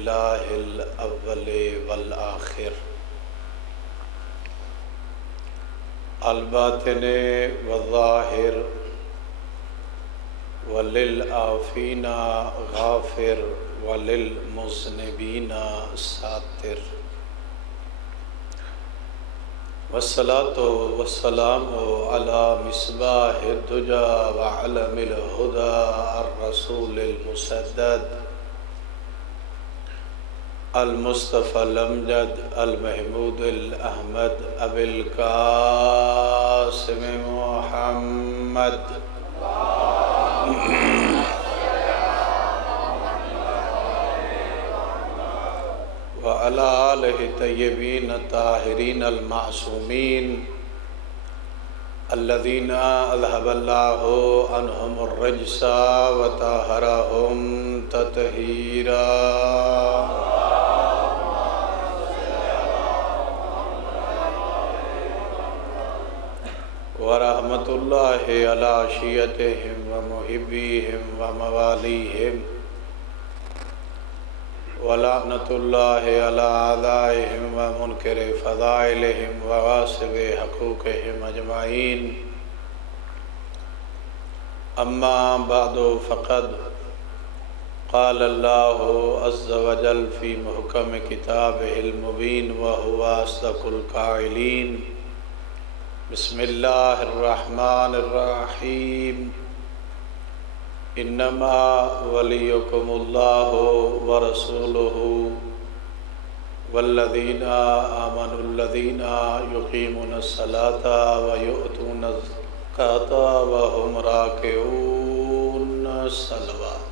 للہ الاول والآخر الباطن والظاہر وللعافین غافر وللمذنبین ساتر والصلاة والسلام علی مصباح الدجى وعلم الہدى الرسول المسدد المصطفى الامجد المحمود الاحمد ابی القاسم محمد وعلى آلہ طیبین الطاہرین المعصومین الذین اذهب اللہ عنہم الرجس وطہرہم تطہیرا ورحمۃ اللہ علی شیعتہم ومحبیہم وموالیہم ولعنۃ اللہ علی اعدائہم ومنکر فضائلہم وغاصب حقوقہم اجمعین اما بعد فقد قال اللہ عز وجل فی محکم کتابہ المبین وہو اصدق القائلین بسم اللہ الرحمن الرحیم انما ولیکم اللہ ورسولہ والذین آمنوا الذین یقیمون الصلاة ویؤتون الزکاة وهم راکعون صلوات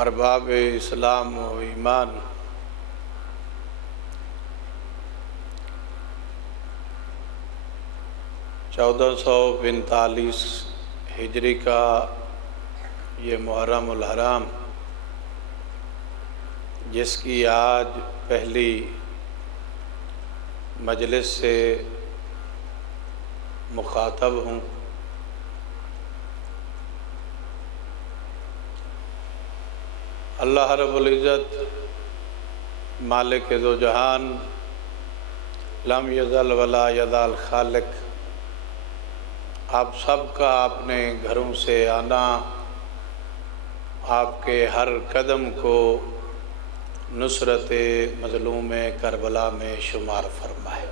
ارباب اسلام و ایمان، 1445 ہجری کا یہ محرم الحرام، جس کی آج پہلی مجلس سے مخاطب ہوں، اللہ رب العزت مالک ذو جہان لم یزل ولا یزال خالق، آپ سب کا آپ نے گھروں سے آنا آپ کے ہر قدم کو نصرت مظلوم کربلا میں شمار فرمائے۔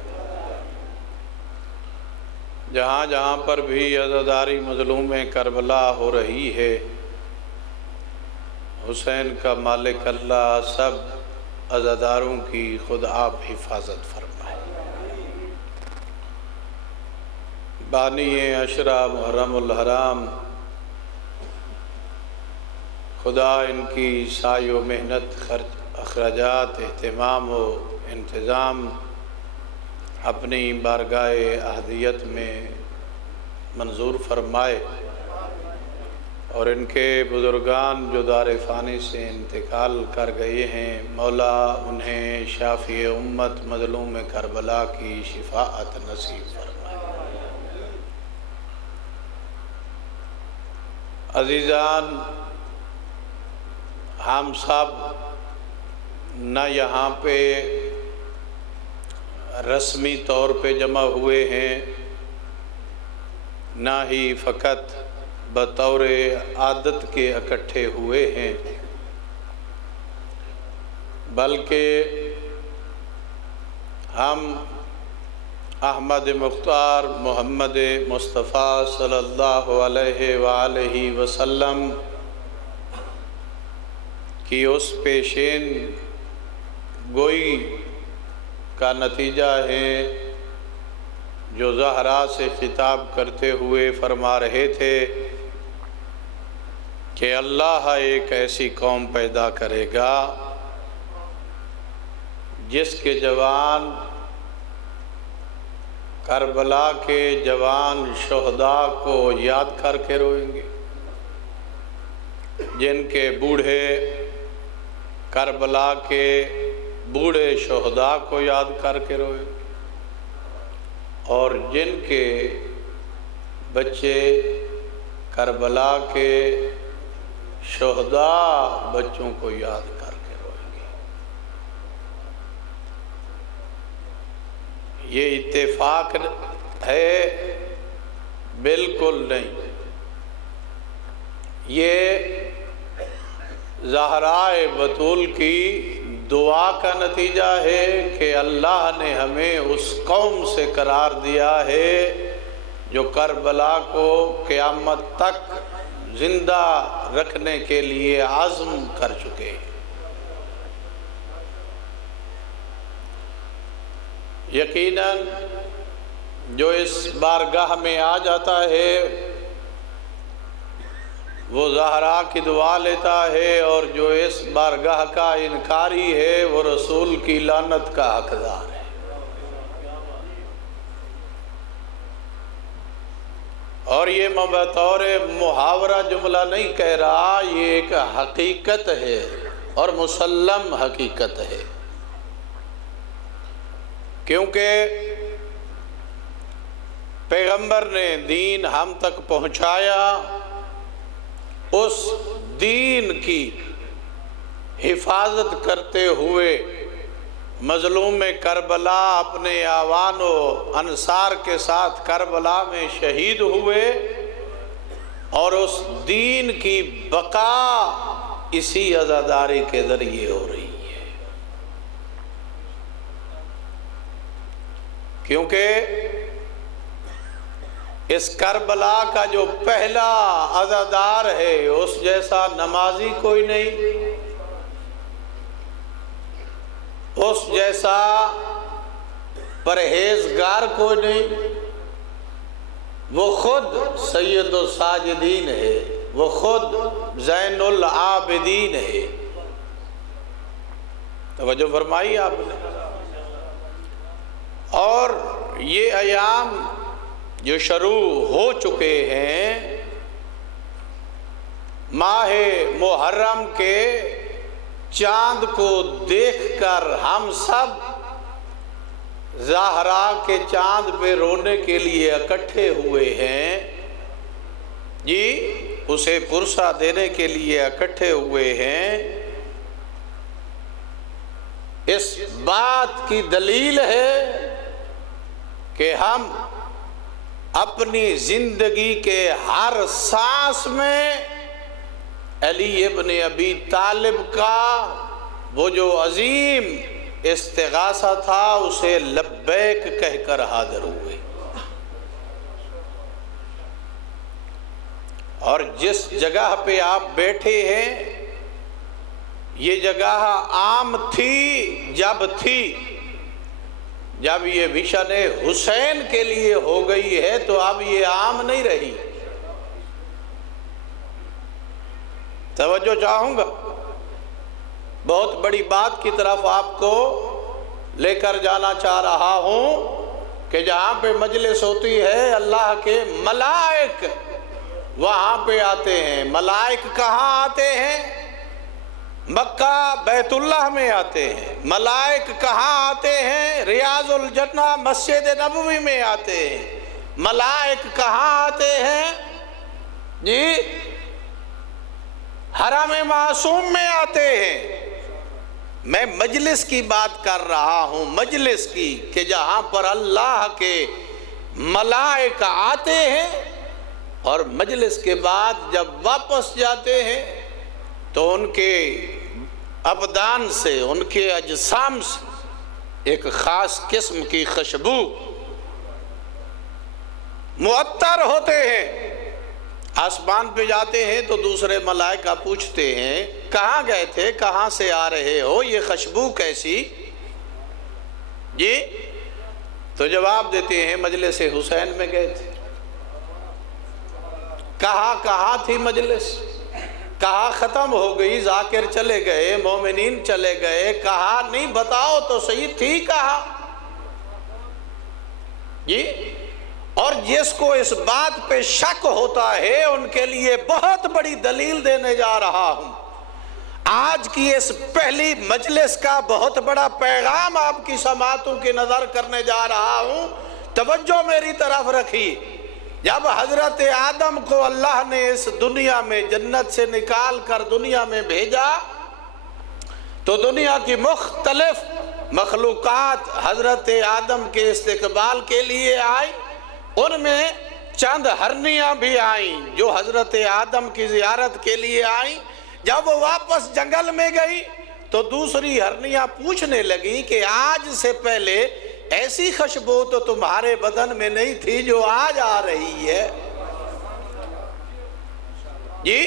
جہاں جہاں پر بھی عزاداری مظلوم کربلا ہو رہی ہے، حسین کا مالک اللہ سب عزاداروں کی خود آپ حفاظت فرمائے۔ بانی عشرہ محرم الحرام، خدا ان کی سعی و محنت، خرچ، اخراجات، اہتمام و انتظام اپنی بارگاہ احدیت میں منظور فرمائے، اور ان کے بزرگان جو دار فانی سے انتقال کر گئے ہیں، مولا انہیں شافی امت مظلوم کربلا کی شفاعت نصیب فرمائے۔ عزیزان، ہم سب نہ یہاں پہ رسمی طور پہ جمع ہوئے ہیں، نہ ہی فقط بطور عادت کے اکٹھے ہوئے ہیں، بلکہ ہم احمد مختار محمد مصطفیٰ صلی اللہ علیہ وآلہ وسلم کی اس پیشین گوئی کا نتیجہ ہے جو زہرا سے خطاب کرتے ہوئے فرما رہے تھے کہ اللہ ایک ایسی قوم پیدا کرے گا جس کے جوان کربلا کے جوان شہداء کو یاد کر کے روئیں گے، جن کے بوڑھے کربلا کے بوڑھے شہداء کو یاد کر کے روئیں گے، اور جن کے بچے کربلا کے شہداء بچوں کو یاد کر کے روئیں گے۔ یہ اتفاق ہے؟ بالکل نہیں۔ یہ زہرائے بطول کی دعا کا نتیجہ ہے کہ اللہ نے ہمیں اس قوم سے قرار دیا ہے جو کربلا کو قیامت تک زندہ رکھنے کے لیے عزم کر چکے ہیں۔ یقیناً جو اس بارگاہ میں آ جاتا ہے وہ زہرا کی دعا لیتا ہے، اور جو اس بارگاہ کا انکاری ہے وہ رسول کی لعنت کا حقدار ہے۔ اور یہ میں بطور محاورہ جملہ نہیں کہہ رہا، یہ ایک حقیقت ہے اور مسلم حقیقت ہے، کیونکہ پیغمبر نے دین ہم تک پہنچایا، اس دین کی حفاظت کرتے ہوئے مظلوم کربلا اپنے اعوان و انصار کے ساتھ کربلا میں شہید ہوئے، اور اس دین کی بقا اسی عزاداری کے ذریعے ہو رہی ہے، کیونکہ اس کربلا کا جو پہلا عزادار ہے اس جیسا نمازی کوئی نہیں، اس جیسا پرہیزگار کوئی نہیں، وہ خود سید الساجدین ہے، وہ خود زین العابدین ہے۔ توجہ فرمائی آپ نے۔ اور یہ ایام جو شروع ہو چکے ہیں، ماہ محرم کے چاند کو دیکھ کر ہم سب زہرا کے چاند پہ رونے کے لیے اکٹھے ہوئے ہیں، جی اسے پرسہ دینے کے لیے اکٹھے ہوئے ہیں۔ اس بات کی دلیل ہے کہ ہم اپنی زندگی کے ہر سانس میں علی ابن ابی طالب کا وہ جو عظیم استغاثہ تھا اسے لبیک کہہ کر حاضر ہوئے، اور جس جگہ پہ آپ بیٹھے ہیں یہ جگہ عام تھی جب یہ مشن حسین کے لیے ہو گئی ہے تو اب یہ عام نہیں رہی۔ توجہ چاہوں گا، بہت بڑی بات کی طرف آپ کو لے کر جانا چاہ رہا ہوں کہ جہاں پہ مجلس ہوتی ہے اللہ کے ملائک وہاں پہ آتے ہیں۔ ملائک کہاں آتے ہیں؟ مکہ بیت اللہ میں آتے ہیں۔ ملائک کہاں آتے ہیں؟ ریاض الجنہ مسجد نبوی میں آتے ہیں۔ ملائک کہاں آتے ہیں؟ جی حرم معصوم میں آتے ہیں۔ میں مجلس کی بات کر رہا ہوں، مجلس کی، کہ جہاں پر اللہ کے ملائک آتے ہیں، اور مجلس کے بعد جب واپس جاتے ہیں تو ان کے ابدان سے، ان کے اجسام سے ایک خاص قسم کی خوشبو معطر ہوتے ہیں۔ آسمان پہ جاتے ہیں تو دوسرے ملائکہ پوچھتے ہیں کہاں گئے تھے، کہاں سے آ رہے ہو، یہ خوشبو کیسی؟ جی تو جواب دیتے ہیں مجلس حسین میں گئے تھے۔ کہاں تھی مجلس؟ کہاں ختم ہو گئی؟ ذاکر چلے گئے، مومنین چلے گئے، کہاں نہیں بتاؤ تو صحیح تھی کہاں؟ جی اور جس کو اس بات پہ شک ہوتا ہے ان کے لیے بہت بڑی دلیل دینے جا رہا ہوں۔ آج کی اس پہلی مجلس کا بہت بڑا پیغام آپ کی سماعتوں کی نظر کرنے جا رہا ہوں۔ توجہ میری طرف رکھی، جب حضرت آدم کو اللہ نے اس دنیا میں جنت سے نکال کر دنیا میں بھیجا تو دنیا کی مختلف مخلوقات حضرت آدم کے استقبال کے لیے آئی، ان میں چند ہرنیاں بھی آئیں جو حضرت آدم کی زیارت کے لیے آئیں۔ جب وہ واپس جنگل میں گئی تو دوسری ہرنیاں پوچھنے لگی کہ آج سے پہلے ایسی خوشبو تو تمہارے بدن میں نہیں تھی جو آج آ رہی ہے۔ جی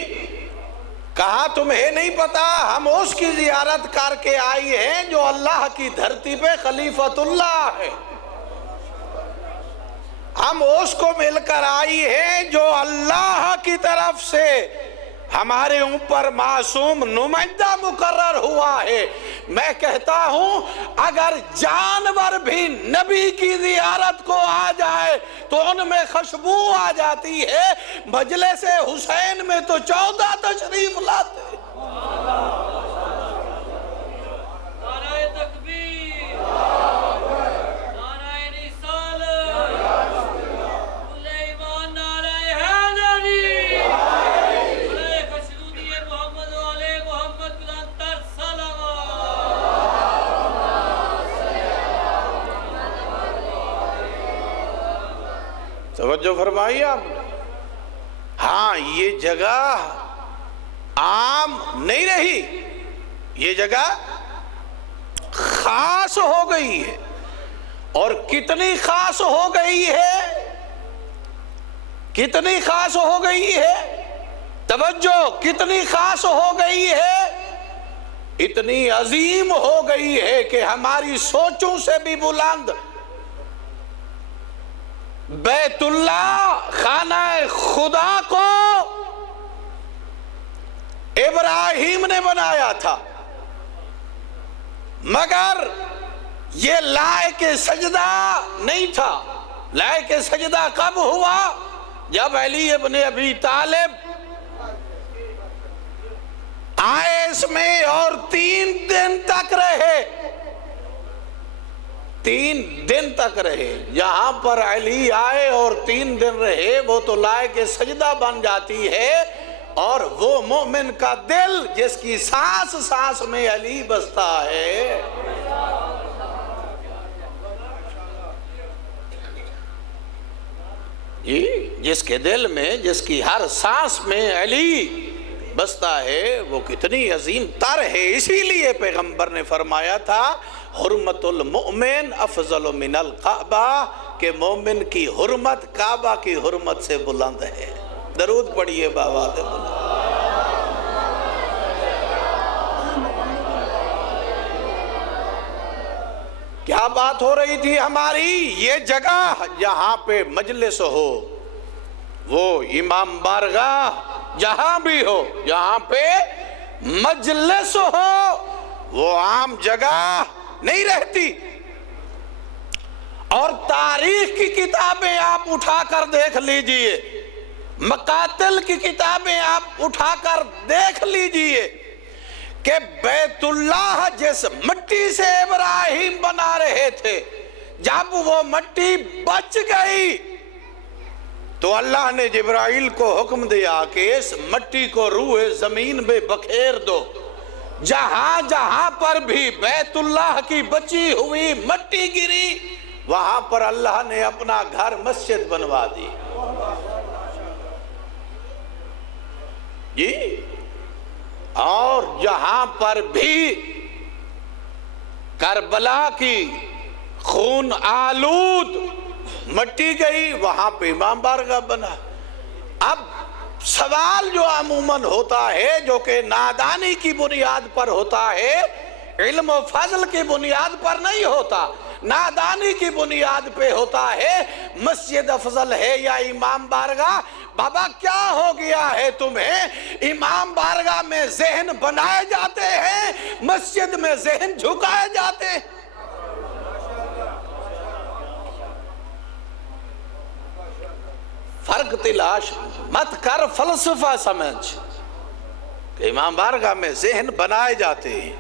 کہا تمہیں نہیں پتا، ہم اس کی زیارت کر کے آئی ہیں جو اللہ کی دھرتی پہ خلیفۃ اللہ ہے، ہم اس کو مل کر آئی ہیں جو اللہ کی طرف سے ہمارے اوپر معصوم نمائندہ مقرر ہوا ہے۔ میں کہتا ہوں اگر جانور بھی نبی کی زیارت کو آ جائے تو ان میں خوشبو آ جاتی ہے، مجلس حسین میں تو 14 تشریف لاتے۔ نعرہ تکبیر، نعرہ رسالت، کل ایمان، نعرہ حیدری، نعرہ خشنودی محمد و علی محمد بلندتر صلوات۔ توجہ فرمائیے آپ نے؟ ہاں یہ جگہ عام نہیں رہی، یہ جگہ خاص ہو گئی ہے، اور کتنی خاص ہو گئی ہے، کتنی خاص ہو گئی ہے، توجہ کتنی خاص ہو گئی ہے، اتنی عظیم ہو گئی ہے کہ ہماری سوچوں سے بھی بلند بیت اللہ خانہ خدا کو ابراہیم نے بنایا تھا، مگر یہ لائق سجدہ نہیں تھا۔ لائق سجدہ کب ہوا؟ جب علی ابن ابی طالب آئے اس میں اور 3 دن تک رہے، 3 دن تک رہے۔ یہاں پر علی آئے اور 3 دن رہے، وہ تو لائق سجدہ بن جاتی ہے، اور وہ مومن کا دل جس کی سانس سانس میں علی بستا ہے۔ جی جس کے دل میں، جس کی ہر سانس میں علی بستا ہے، وہ کتنی عظیم تر ہے۔ اسی لیے پیغمبر نے فرمایا تھا حرمت المؤمن افضل من الکعبہ، کہ مومن کی حرمت کعبہ کی حرمت سے بلند ہے۔ درود پڑھیے بابا دے بلند۔ کیا بات ہو رہی تھی ہماری؟ یہ جگہ جہاں پہ مجلس ہو، وہ امام بارگاہ جہاں بھی ہو، جہاں پہ مجلس ہو، وہ عام جگہ نہیں رہتی۔ اور تاریخ کی کتابیں آپ اٹھا کر دیکھ لیجئے، مقاتل کی کتابیں آپ اٹھا کر دیکھ لیجئے کہ بیت اللہ جس مٹی سے ابراہیم بنا رہے تھے، جب وہ مٹی بچ گئی تو اللہ نے جبرائیل کو حکم دیا کہ اس مٹی کو روح زمین میں بکھیر دو۔ جہاں جہاں پر بھی بیت اللہ کی بچی ہوئی مٹی گری، وہاں پر اللہ نے اپنا گھر مسجد بنوا دی۔ جی اور جہاں پر بھی کربلا کی خون آلود مٹی گئی، وہاں پہ امام بارگاہ بنا۔ اب سوال جو عموماً ہوتا ہے، جو کہ نادانی کی بنیاد پر ہوتا ہے، علم و فضل کی بنیاد پر نہیں ہوتا، نادانی کی بنیاد پہ ہوتا ہے، مسجد افضل ہے یا امام بارگاہ؟ بابا کیا ہو گیا ہے تمہیں؟ امام بارگاہ میں ذہن بنائے جاتے ہیں، مسجد میں ذہن جھکائے جاتے ہیں۔ فرق تلاش مت کر، فلسفہ سمجھ کہ امام بارگاہ میں ذہن بنائے جاتے ہیں،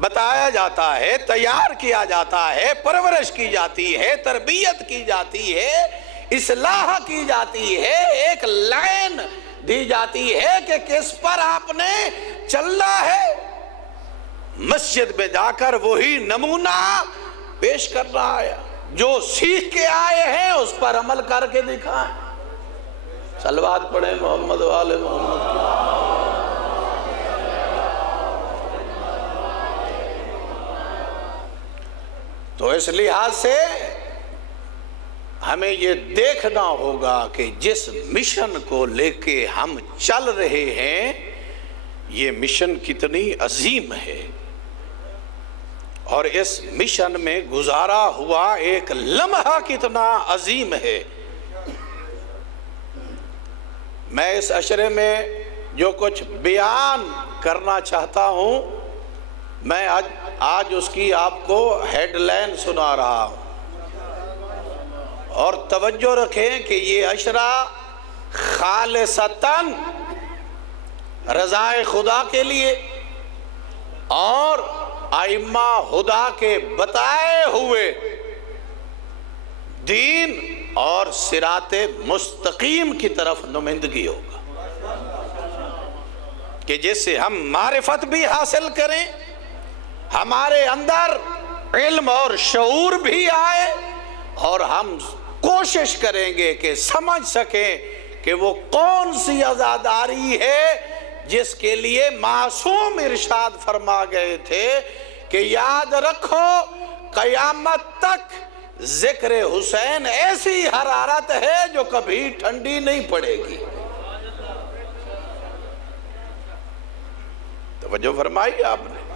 بتایا جاتا ہے، تیار کیا جاتا ہے، پرورش کی جاتی ہے، تربیت کی جاتی ہے، اصلاح کی جاتی ہے، ایک لائن دی جاتی ہے کہ کس پر آپ نے چلنا ہے، مسجد میں جا کر وہی نمونہ پیش کرنا ہے، جو سیکھ کے آئے ہیں اس پر عمل کر کے دکھائیں۔ صلوات پڑھیں محمد و آل محمد کی۔ تو اس لحاظ سے ہمیں یہ دیکھنا ہوگا کہ جس مشن کو لے کے ہم چل رہے ہیں یہ مشن کتنی عظیم ہے، اور اس مشن میں گزارا ہوا ایک لمحہ کتنا عظیم ہے۔ میں اس عشرے میں جو کچھ بیان کرنا چاہتا ہوں، میں آج اس کی آپ کو ہیڈ لائن سنا رہا ہوں، اور توجہ رکھیں کہ یہ عشرہ خالصتاً رضائے خدا کے لیے اور ائمہ خدا کے بتائے ہوئے دین اور صراط مستقیم کی طرف نمائندگی ہوگا، کہ جس سے ہم معرفت بھی حاصل کریں، ہمارے اندر علم اور شعور بھی آئے، اور ہم کوشش کریں گے کہ سمجھ سکیں کہ وہ کون سی عزاداری ہے جس کے لیے معصوم ارشاد فرما گئے تھے کہ یاد رکھو قیامت تک ذکر حسین ایسی حرارت ہے جو کبھی ٹھنڈی نہیں پڑے گی۔ توجہ فرمائی آپ نے۔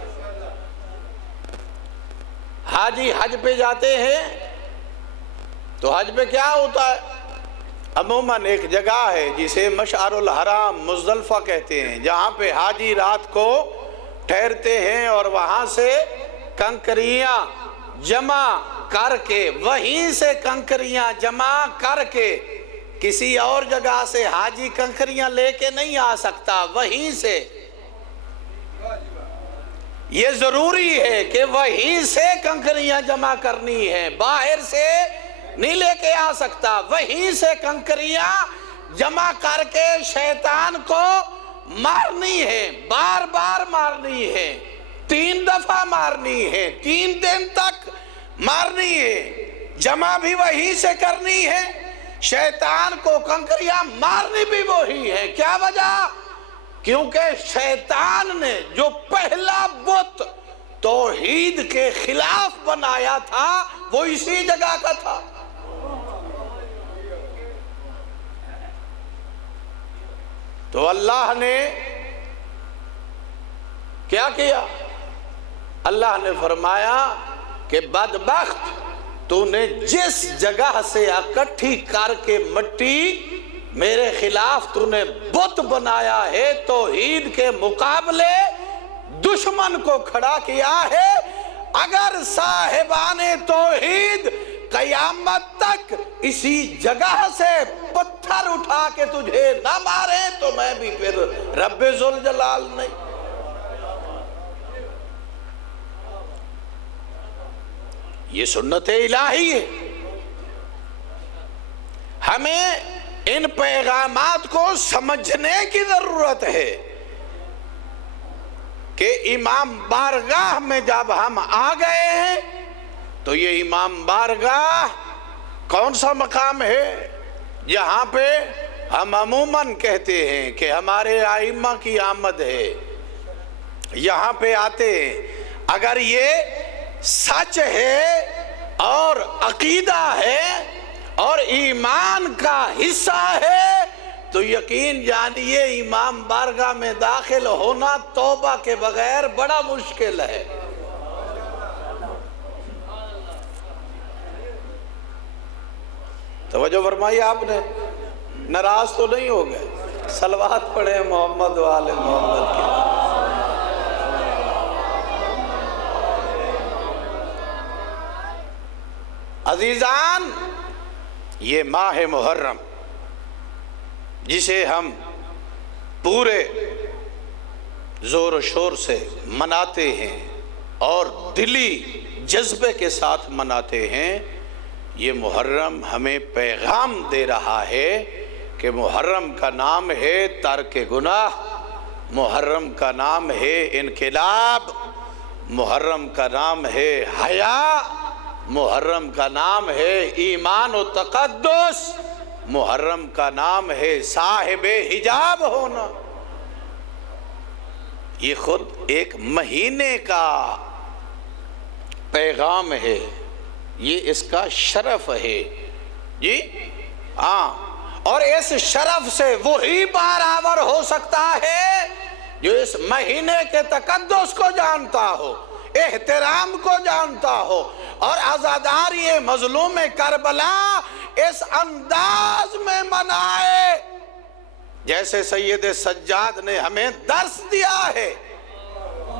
حاجی حج پہ جاتے ہیں تو حج پہ کیا ہوتا ہے؟ عموماً ایک جگہ ہے جسے مشعر الحرام مزدلفہ کہتے ہیں، جہاں پہ حاجی رات کو ٹھہرتے ہیں اور وہاں سے کنکریاں جمع کر کے، وہیں سے کنکریاں جمع کر کے، کسی اور جگہ سے حاجی کنکریاں لے کے نہیں آ سکتا، وہیں سے یہ ضروری ہے کہ وہیں سے کنکریاں جمع کرنی ہے، باہر سے نہیں لے کے آ سکتا، وہیں سے کنکریاں جمع کر کے شیطان کو مارنی ہے، بار بار مارنی ہے، 3 دفعہ مارنی ہے، 3 دن تک مارنی ہے، جمع بھی وہیں سے کرنی ہے، شیطان کو کنکریاں مارنی بھی وہی ہے۔ کیا وجہ؟ کیونکہ شیطان نے جو پہلا بت توحید کے خلاف بنایا تھا وہ اسی جگہ کا تھا۔ تو اللہ نے کیا کیا؟ اللہ نے فرمایا کہ بدبخت، تو نے جس جگہ سے اکٹھی کر کے مٹی میرے خلاف تو نے بت بنایا ہے، توحید کے مقابلے دشمن کو کھڑا کیا ہے، اگر صاحبان توحید قیامت تک اسی جگہ سے پتھر اٹھا کے تجھے نہ مارے تو میں بھی پھر رب ذوالجلال نہیں۔ یہ سنت الہی ہے۔ ہمیں ان پیغامات کو سمجھنے کی ضرورت ہے کہ امام بارگاہ میں جب ہم آ گئے ہیں تو یہ امام بارگاہ کون سا مقام ہے جہاں پہ ہم عموماً کہتے ہیں کہ ہمارے ائمہ کی آمد ہے، یہاں پہ آتے ہیں۔ اگر یہ سچ ہے اور عقیدہ ہے اور ایمان کا حصہ ہے تو یقین جانیے امام بارگاہ میں داخل ہونا توبہ کے بغیر بڑا مشکل ہے۔ توجہ فرمائی آپ نے، ناراض تو نہیں ہو گئے؟ صلوات پڑھیں محمد و آل محمد کے۔ عزیزان، یہ ماہ محرم جسے ہم پورے زور و شور سے مناتے ہیں اور دلی جذبے کے ساتھ مناتے ہیں، یہ محرم ہمیں پیغام دے رہا ہے کہ محرم کا نام ہے ترک گناہ، محرم کا نام ہے انقلاب، محرم کا نام ہے حیا، محرم کا نام ہے ایمان و تقدس، محرم کا نام ہے صاحب حجاب ہونا۔ یہ خود ایک مہینے کا پیغام ہے، یہ اس کا شرف ہے جی ہاں، اور اس شرف سے وہی برابر ہو سکتا ہے جو اس مہینے کے تقدس کو جانتا ہو، احترام کو جانتا ہو، اور عزاداری مظلوم کربلا اس انداز میں منائے جیسے سید سجاد نے ہمیں درس دیا ہے۔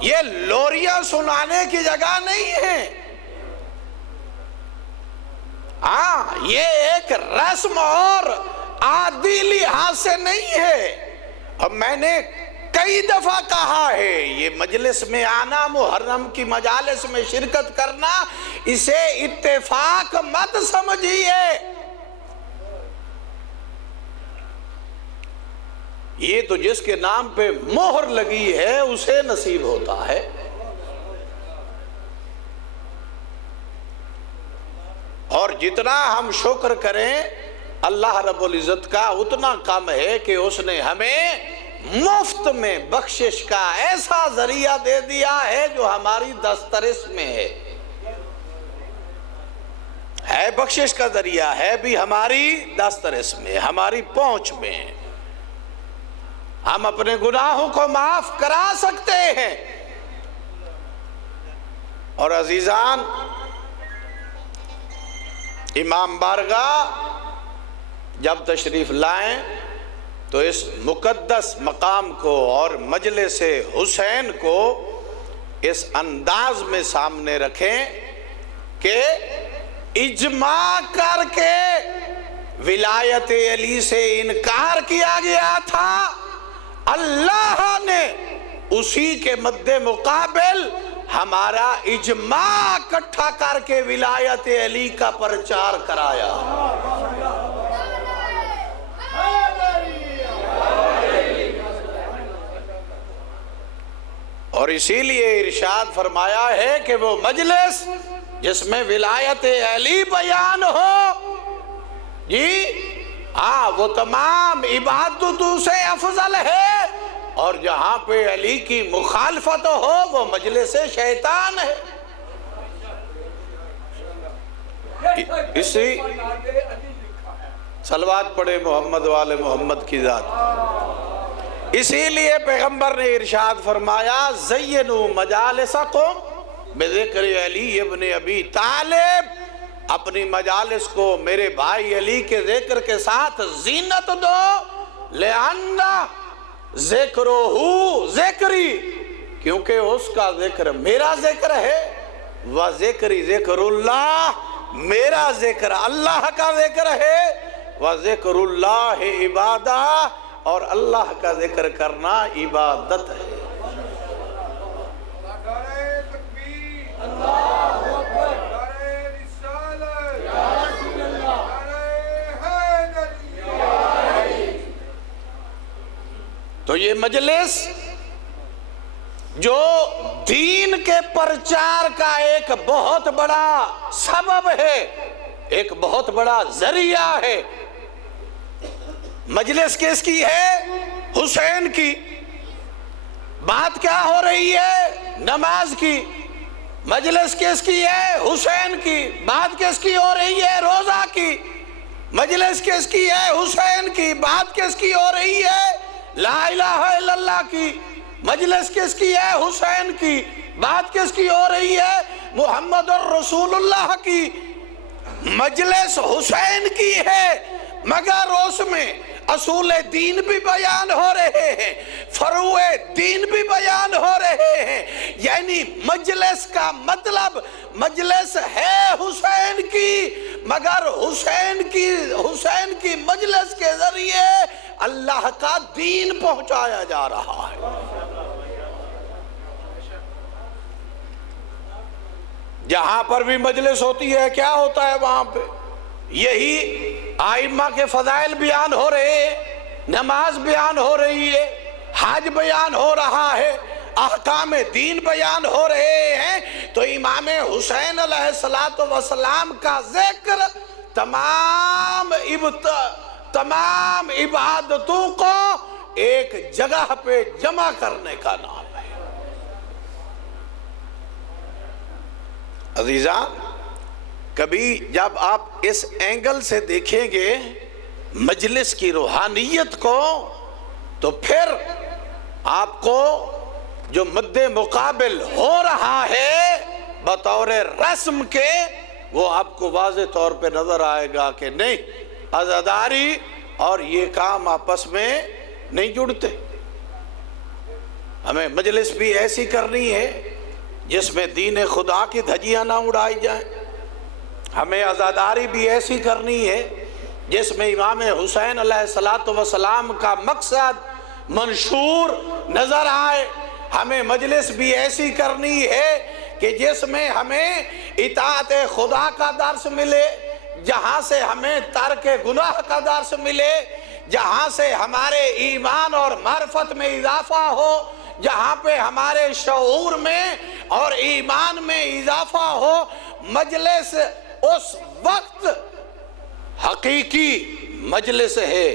یہ لوریاں سنانے کی جگہ نہیں ہے، ہاں یہ ایک رسم اور عادی لحاظ سے نہیں ہے۔ اور میں نے کئی دفعہ کہا ہے، یہ مجلس میں آنا، محرم کی مجالس میں شرکت کرنا، اسے اتفاق مت سمجھیے۔ یہ تو جس کے نام پہ مہر لگی ہے اسے نصیب ہوتا ہے۔ اور جتنا ہم شکر کریں اللہ رب العزت کا اتنا کم ہے کہ اس نے ہمیں مفت میں بخشش کا ایسا ذریعہ دے دیا ہے جو ہماری دسترس میں ہے بخشش کا ذریعہ ہے بھی ہماری دسترس میں، ہماری پہنچ میں، ہم اپنے گناہوں کو معاف کرا سکتے ہیں۔ اور عزیزان، امام بارگاہ جب تشریف لائیں تو اس مقدس مقام کو اور مجلس حسین کو اس انداز میں سامنے رکھیں کہ اجماع کر کے ولایت علی سے انکار کیا گیا تھا، اللہ نے اسی کے مد مقابل ہمارا اجماع اکٹھا کر کے ولایت علی کا پرچار کرایا۔ اور اسی لیے ارشاد فرمایا ہے کہ وہ مجلس جس میں ولایت علی بیان ہو جی ہاں وہ تمام عبادتوں سے افضل ہے، اور جہاں پہ علی کی مخالفت ہو وہ مجلس شیطان ہے۔ اسی صلوات پڑھے محمد والے محمد کی ذات۔ اسی لیے پیغمبر نے ارشاد فرمایا زینوا مجالسکم بذکر علی ابن ابی طالب، اپنی مجالس کو میرے بھائی علی کے ذکر کے ساتھ زینت دو، لأن ذکرہ ذکری، کیونکہ اس کا ذکر میرا ذکر ہے، وذکری ذکر اللہ، میرا ذکر اللہ کا ذکر ہے، وذکر اللہ عبادہ، اور اللہ کا ذکر کرنا عبادت ہے۔ تو یہ مجلس جو دین کے پرچار کا ایک بہت بڑا سبب ہے، ایک بہت بڑا ذریعہ ہے۔ مجلس کس کی ہے؟ حسین کی۔ بات کیا ہو رہی ہے؟ نماز کی۔ مجلس کس کی ہے؟ حسین کی۔ بات کس کی ہو رہی ہے؟ روزہ کی۔ مجلس کس کی ہے؟ حسین کی۔ بات کس کی ہو رہی ہے؟ لا الہ الا اللہ کی۔ مجلس کس کی ہے؟ حسین کی۔ بات کس کی ہو رہی ہے؟ محمد الرسول اللہ کی۔ مجلس حسین کی ہے، مگر اس میں اصول دین بھی بیان ہو رہے ہیں، فروع دین بھی بیان ہو رہے ہیں، یعنی مجلس کا مطلب مجلس ہے حسین کی، مگر حسین کی مجلس کے ذریعے اللہ کا دین پہنچایا جا رہا ہے۔ جہاں پر بھی مجلس ہوتی ہے کیا ہوتا ہے وہاں پہ؟ یہی ائمہ کے فضائل بیان ہو رہے ہیں، نماز بیان ہو رہی ہے، حج بیان ہو رہا ہے، احکام دین بیان ہو رہے ہیں، تو امام حسین علیہ السلام کا ذکر تمام عبادتوں کو ایک جگہ پہ جمع کرنے کا نام ہے۔ عزیزان، کبھی جب آپ اس اینگل سے دیکھیں گے مجلس کی روحانیت کو، تو پھر آپ کو جو مد مقابل ہو رہا ہے بطور رسم کے، وہ آپ کو واضح طور پہ نظر آئے گا کہ نہیں، عزاداری اور یہ کام آپس میں نہیں جڑتے۔ ہمیں مجلس بھی ایسی کرنی ہے جس میں دین خدا کی دھجیاں نہ اڑائی جائیں، ہمیں عزاداری بھی ایسی کرنی ہے جس میں امام حسین علیہ السلام کا مقصد منشور نظر آئے، ہمیں مجلس بھی ایسی کرنی ہے کہ جس میں ہمیں اطاعت خدا کا درس ملے، جہاں سے ہمیں ترک گناہ کا درس ملے، جہاں سے ہمارے ایمان اور معرفت میں اضافہ ہو، جہاں پہ ہمارے شعور میں اور ایمان میں اضافہ ہو۔ مجلس اس وقت حقیقی مجلس ہے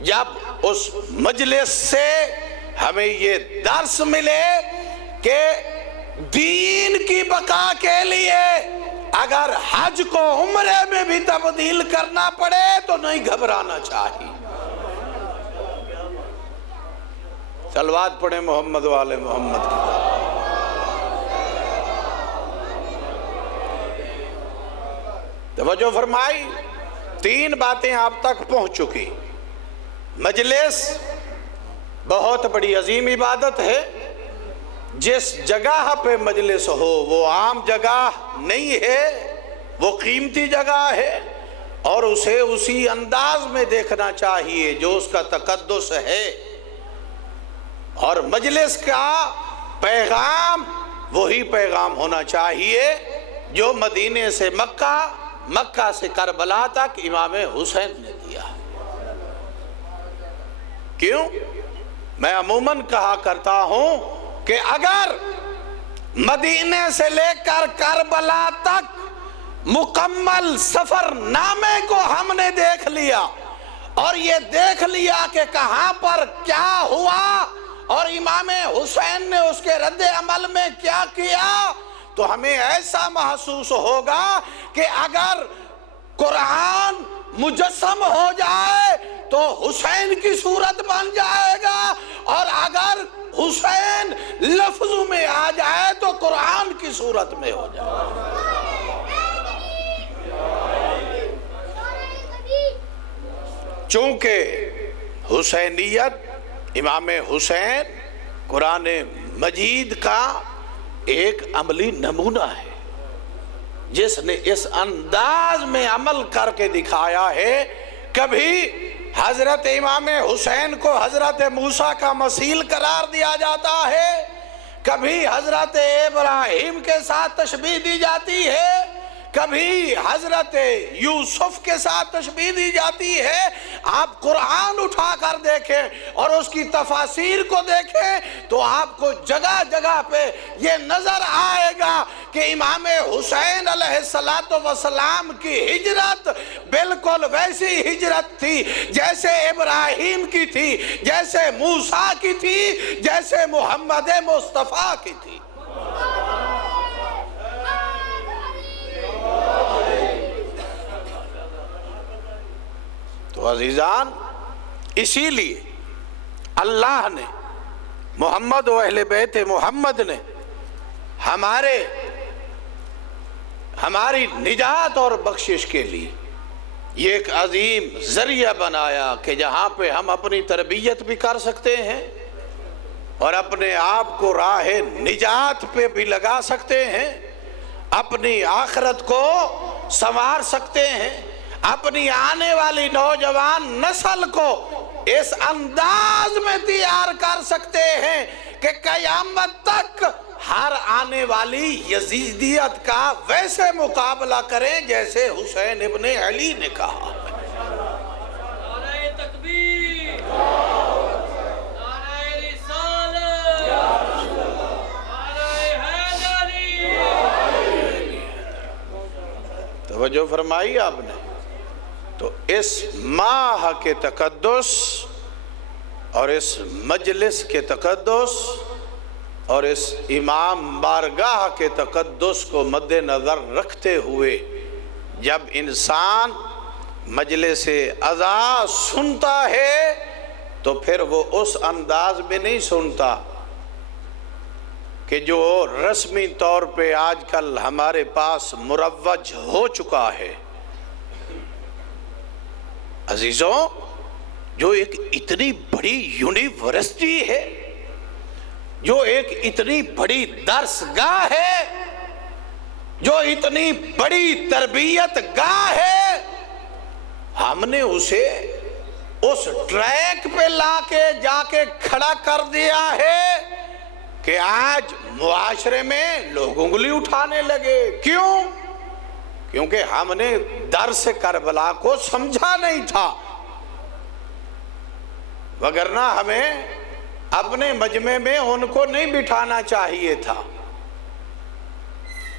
جب اس مجلس سے ہمیں یہ درس ملے کہ دین کی بقا کے لیے اگر حج کو عمرے میں بھی تبدیل کرنا پڑے تو نہیں گھبرانا چاہیے۔ صلوات پڑھیں محمد والے محمد کی۔ توجہ فرمائی، 3 باتیں آپ تک پہنچ چکی۔ مجلس بہت بڑی عظیم عبادت ہے، جس جگہ پہ مجلس ہو وہ عام جگہ نہیں ہے، وہ قیمتی جگہ ہے، اور اسے اسی انداز میں دیکھنا چاہیے جو اس کا تقدس ہے، اور مجلس کا پیغام وہی پیغام ہونا چاہیے جو مدینے سے مکہ، مکہ سے کربلا تک امام حسین نے دیا۔ کیوں؟ میں عموماً کہا کرتا ہوں کہ اگر مدینے سے لے کر کربلا تک مکمل سفر نامے کو ہم نے دیکھ لیا، اور یہ دیکھ لیا کہ کہاں پر کیا ہوا اور امام حسین نے اس کے رد عمل میں کیا کیا، تو ہمیں ایسا محسوس ہوگا کہ اگر قرآن مجسم ہو جائے تو حسین کی صورت بن جائے گا، اور اگر حسین لفظوں میں آ جائے تو قرآن کی صورت میں ہو جائے۔ چونکہ حسینیت، امام حسین قرآن مجید کا ایک عملی نمونہ ہے، جس نے اس انداز میں عمل کر کے دکھایا ہے۔ کبھی حضرت امام حسین کو حضرت موسیٰ کا مثیل قرار دیا جاتا ہے، کبھی حضرت ابراہیم کے ساتھ تشبیہ دی جاتی ہے، کبھی حضرت یوسف کے ساتھ تشبیہ دی جاتی ہے۔ آپ قرآن اٹھا کر دیکھیں اور اس کی تفاسیر کو دیکھیں تو آپ کو جگہ جگہ پہ یہ نظر آئے گا کہ امام حسین علیہ السلام کی ہجرت بالکل ویسی ہجرت تھی جیسے ابراہیم کی تھی، جیسے موسیٰ کی تھی، جیسے محمد مصطفیٰ کی تھی۔ تو عزیزان، اسی لیے اللہ نے، محمد و اہل بیت محمد نے ہماری نجات اور بخشش کے لیے یہ ایک عظیم ذریعہ بنایا کہ جہاں پہ ہم اپنی تربیت بھی کر سکتے ہیں اور اپنے آپ کو راہ نجات پہ بھی لگا سکتے ہیں، اپنی آخرت کو سنوار سکتے ہیں، اپنی آنے والی نوجوان نسل کو اس انداز میں تیار کر سکتے ہیں کہ قیامت تک ہر آنے والی یزیدیت کا ویسے مقابلہ کریں جیسے حسین ابن علی نے کہا۔ نعرہ تکبیر، نعرہ رسالت، نعرہ حیدری۔ توجہ فرمائی آپ نے؟ تو اس ماہ کے تقدس اور اس مجلس کے تقدس اور اس امام بارگاہ کے تقدس کو مد نظر رکھتے ہوئے جب انسان مجلس عزا سنتا ہے تو پھر وہ اس انداز میں نہیں سنتا کہ جو رسمی طور پہ آج کل ہمارے پاس مروج ہو چکا ہے۔ عزیزوں، جو ایک اتنی بڑی یونیورسٹی ہے، جو ایک اتنی بڑی درسگاہ ہے، جو اتنی بڑی تربیت گاہ ہے، ہم نے اسے اس ٹریک پہ لا کے جا کے کھڑا کر دیا ہے کہ آج معاشرے میں لوگ انگلی اٹھانے لگے۔ کیوں؟ کیونکہ ہم نے درس کربلا کو سمجھا نہیں تھا، وگرنہ ہمیں اپنے مجمع میں ان کو نہیں بٹھانا چاہیے تھا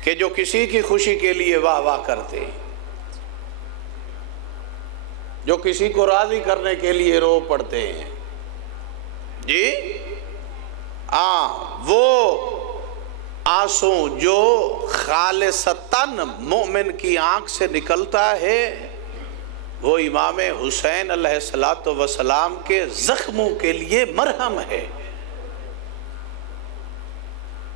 کہ جو کسی کی خوشی کے لیے واہ واہ کرتے ہیں، جو کسی کو راضی کرنے کے لیے رو پڑتے ہیں۔ جی وہ آنسو جو خالصتاً مومن کی آنکھ سے نکلتا ہے وہ امام حسین علیہ السلام کے زخموں کے لیے مرہم ہے،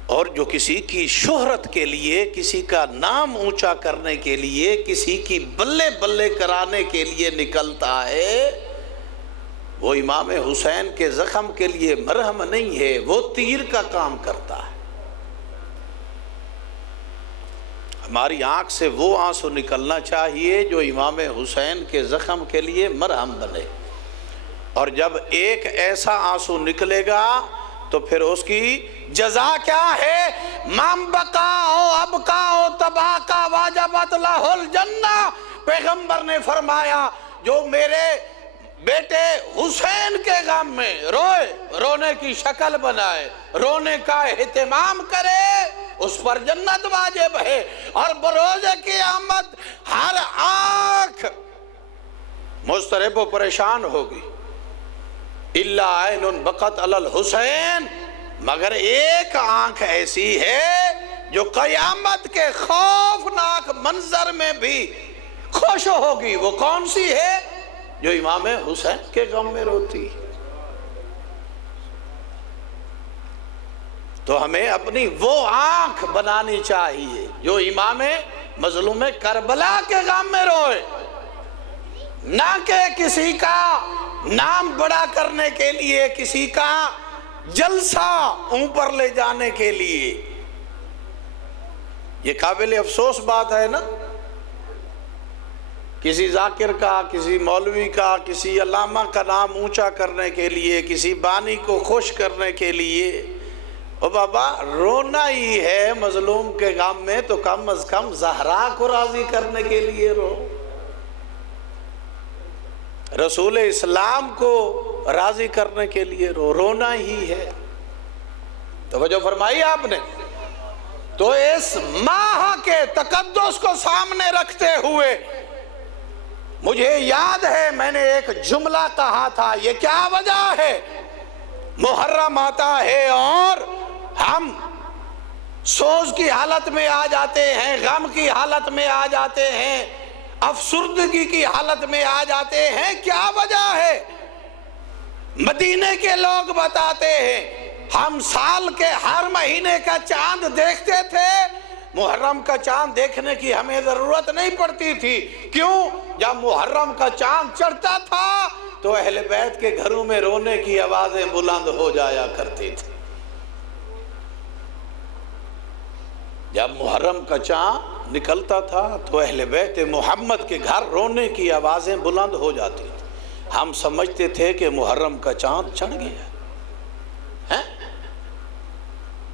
اور جو کسی کی شہرت کے لیے، کسی کا نام اونچا کرنے کے لیے، کسی کی بلے بلے کرانے کے لیے نکلتا ہے، وہ امام حسین کے زخم کے لیے مرہم نہیں ہے، وہ تیر کا کام کرتا ہے۔ ہماری آنکھ سے وہ آنسو نکلنا چاہیے جو امام حسین کے زخم کے لیے مرہم بنے، اور جب ایک ایسا آنسو نکلے گا تو پھر اس کی جزا کیا ہے؟ مَن بَقَاءُ أَبْقَاءُ تَبَاقَا وَاجَبَتْ لَهُ الْجَنَّةُ۔ پیغمبر نے فرمایا جو میرے بیٹے حسین کے غم میں روئے، رونے کی شکل بنائے، رونے کا اہتمام کرے، اس پر جنت واجب ہے، اور بروز قیامت ہر آنکھ مضطرب و پریشان ہوگی۔ اِلَّا عَيْنٌ بَقَتْ عَلَى الْحُسَيْنِ، مگر ایک آنکھ ایسی ہے جو قیامت کے خوفناک منظر میں بھی خوش ہوگی۔ وہ کون سی ہے؟ جو امام حسین کے غم میں روتی۔ تو ہمیں اپنی وہ آنکھ بنانی چاہیے جو امام مظلوم کربلا کے غم میں روئے، نہ کہ کسی کا نام بڑا کرنے کے لیے، کسی کا جلسہ اوپر لے جانے کے لیے۔ یہ قابل افسوس بات ہے نا، کسی ذاکر کا، کسی مولوی کا، کسی علامہ کا نام اونچا کرنے کے لیے، کسی بانی کو خوش کرنے کے لیے۔ او بابا، رونا ہی ہے مظلوم کے غم میں تو کم از کم زہرا کو راضی کرنے کے لیے رو، رسول اسلام کو راضی کرنے کے لیے رو، رونا ہی ہے۔ توجہ فرمائی آپ نے؟ تو اس ماہ کے تقدس کو سامنے رکھتے ہوئے مجھے یاد ہے میں نے ایک جملہ کہا تھا، یہ کیا وجہ ہے؟ محرم آتا ہے اور ہم سوز کی حالت میں آ جاتے ہیں، غم کی حالت میں آ جاتے ہیں، افسردگی کی حالت میں آ جاتے ہیں۔ کیا وجہ ہے؟ مدینے کے لوگ بتاتے ہیں ہم سال کے ہر مہینے کا چاند دیکھتے تھے، محرم کا چاند دیکھنے کی ہمیں ضرورت نہیں پڑتی تھی۔ کیوں؟ جب محرم کا چاند چڑھتا تھا تو اہل بیت کے گھروں میں رونے کی آوازیں بلند ہو جایا کرتی تھی۔ جب محرم کا چاند نکلتا تھا تو اہل بیت محمد کے گھر رونے کی آوازیں بلند ہو جاتی تھی۔ ہم سمجھتے تھے کہ محرم کا چاند چڑھ گیا۔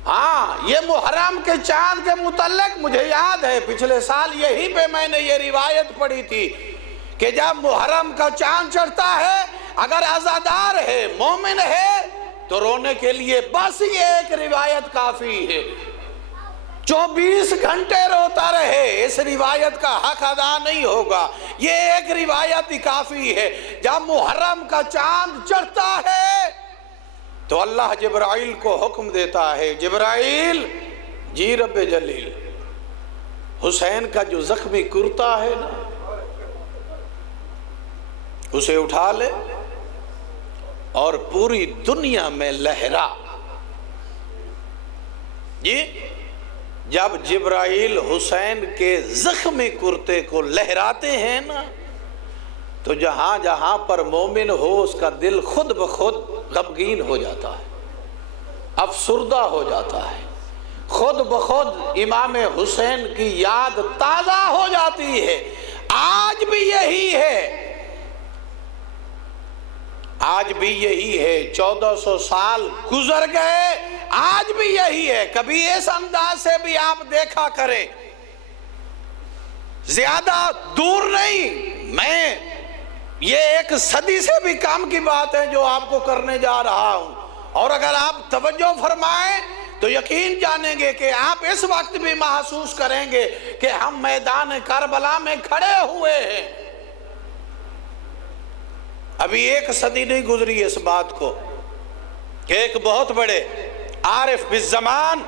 ہاں، یہ محرم کے چاند کے متعلق مجھے یاد ہے پچھلے سال یہی پہ میں نے یہ روایت پڑھی تھی کہ جب محرم کا چاند چڑھتا ہے اگر عزادار ہے مومن ہے تو رونے کے لیے بس یہ ایک روایت کافی ہے. 24 گھنٹے روتا رہے اس روایت کا حق ادا نہیں ہوگا. یہ ایک روایت ہی کافی ہے. جب محرم کا چاند چڑھتا ہے تو اللہ جبرائیل کو حکم دیتا ہے جبرائیل جی رب جلیل حسین کا جو زخمی کرتا ہے نا اسے اٹھا لے اور پوری دنیا میں لہرا. جی جب جبرائیل حسین کے زخمی کرتے کو لہراتے ہیں نا تو جہاں جہاں پر مومن ہو اس کا دل خود بخود غمگین ہو جاتا ہے, افسردہ ہو جاتا ہے, خود بخود امام حسین کی یاد تازہ ہو جاتی ہے. آج بھی یہی ہے, آج بھی یہی ہے. 1400 سال گزر گئے آج بھی یہی ہے. کبھی اس انداز سے بھی آپ دیکھا کریں, زیادہ دور نہیں, میں یہ ایک صدی سے بھی کم کی بات ہے جو آپ کو کرنے جا رہا ہوں, اور اگر آپ توجہ فرمائیں تو یقین جانیں گے کہ آپ اس وقت بھی محسوس کریں گے کہ ہم میدان کربلا میں کھڑے ہوئے ہیں. ابھی ایک صدی نہیں گزری اس بات کو کہ ایک بہت بڑے عارف بالزمان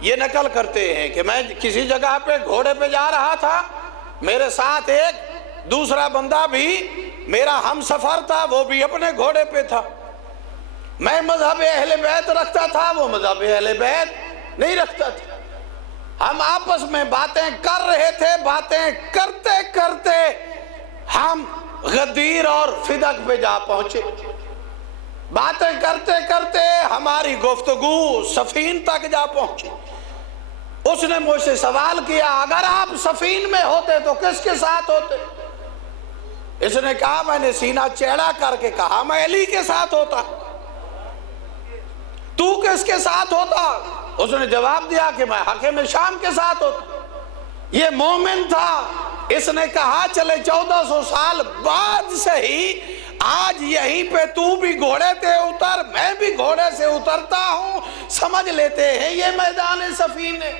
یہ نقل کرتے ہیں کہ میں کسی جگہ پہ گھوڑے پہ جا رہا تھا, میرے ساتھ ایک دوسرا بندہ بھی میرا ہم سفر تھا, وہ بھی اپنے گھوڑے پہ تھا. میں مذہب اہل بیت رکھتا تھا, وہ مذہب اہل بیت نہیں رکھتا تھا. ہم آپس میں باتیں کر رہے تھے, باتیں کرتے کرتے ہم غدیر اور فدق پہ جا پہنچے. باتیں کرتے کرتے ہماری گفتگو صفین تک جا پہنچی. اس نے مجھ سے سوال کیا اگر آپ صفین میں ہوتے تو کس کے ساتھ ہوتے؟ اس نے کہا, میں نے سینہ چیڑا کر کے کہا میں علی کے ساتھ ہوتا. تو کس کے ساتھ ہوتا؟ اس نے جواب دیا کہ میں حاکم شام کے ساتھ ہوتا. یہ مومن تھا. اس نے کہا چلے 1400 سال بعد سے ہی آج یہیں پہ تو بھی گھوڑے تے اتر, میں بھی گھوڑے سے اترتا ہوں, سمجھ لیتے ہیں یہ میدان صفین ہے.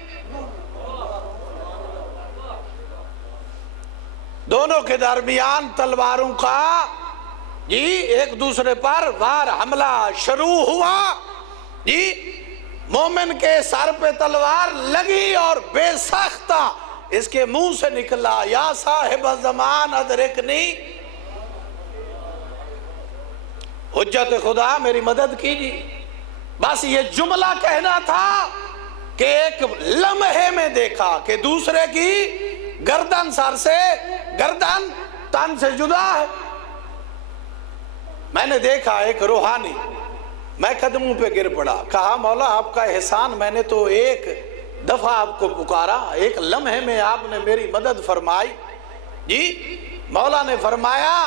دونوں کے درمیان تلواروں کا جی ایک دوسرے پر وار حملہ شروع ہوا. جی مومن کے سر پہ تلوار لگی اور بے ساختہ اس کے منہ سے نکلا یا صاحب زمان ادرکنی, حجت خدا میری مدد کیجیے. بس یہ جملہ کہنا تھا کہ ایک لمحے میں دیکھا کہ دوسرے کی گردن سر سے, گردن تن سے جدا ہے. میں نے دیکھا ایک روحانی, میں قدموں پہ گر پڑا, کہا مولا آپ کا احسان, میں نے تو ایک دفعہ آپ کو پکارا, ایک لمحے میں آپ نے میری مدد فرمائی. جی مولا نے فرمایا